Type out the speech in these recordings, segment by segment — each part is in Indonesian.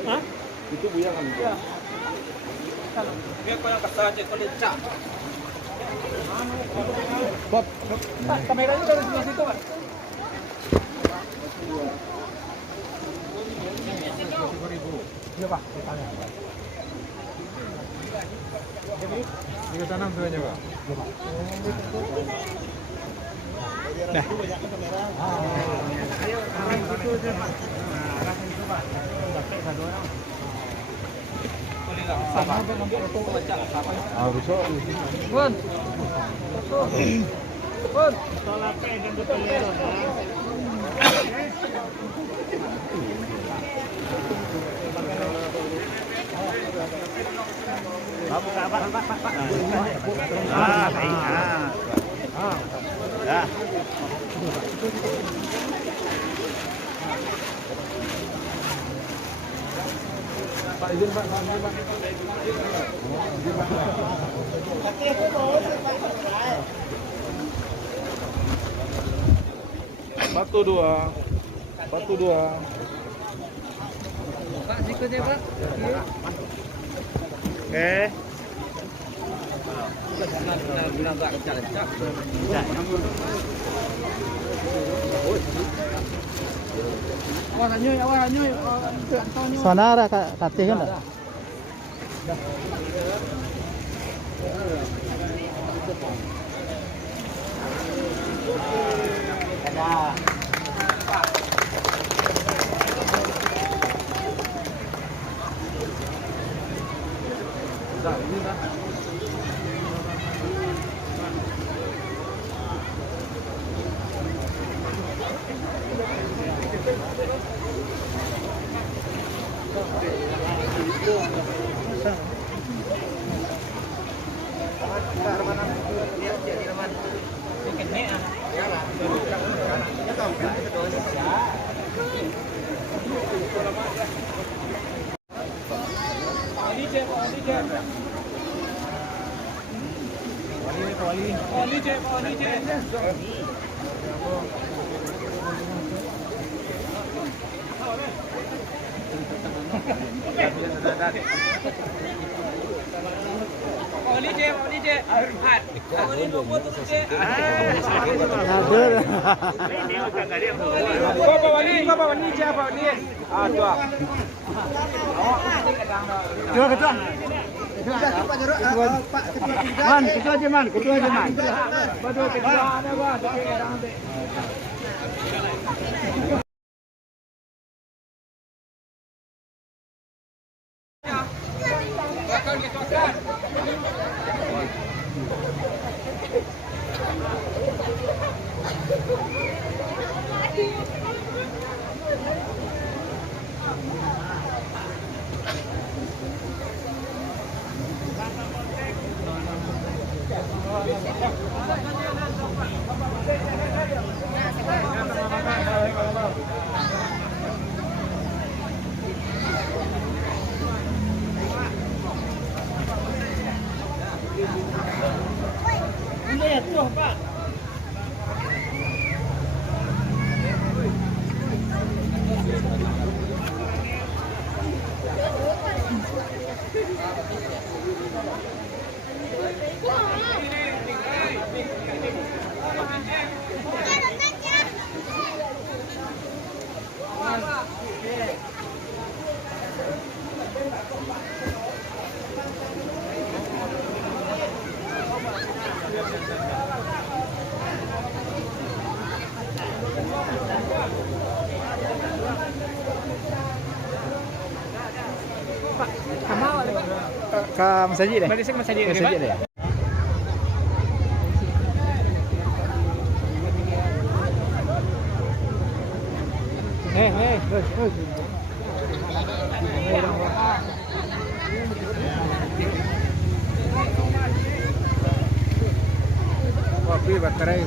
Hah? Itu Buya kan? Ya. Dia kau yang kasar aja kau lecak. Bob. Pak, kameranya dari sebelah situ, Pak. Iya, Pak. Di sana semuanya, Pak. Nah. Bisa. Bun. Bun. Ya. Pak izin Pak, izin Pak. Satu dua. Pak, sikutnya, Pak. Oke. Awas anyuy. Sonara katih kan? Ketua aja man. ke masjid deh. Balik saya ke masjid. Masjid deh. Kopi baterai.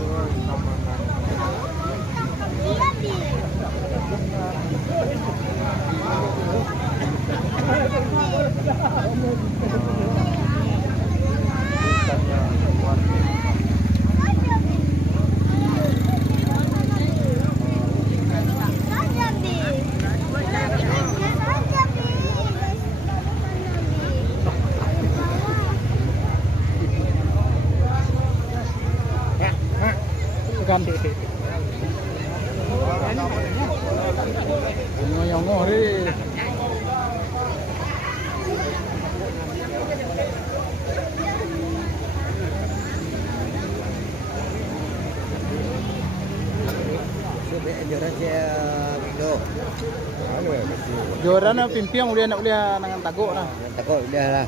Bukan. Nyongo deh. Joran na pimpiang ulian na ulian nangan tago na. Takut dia lah.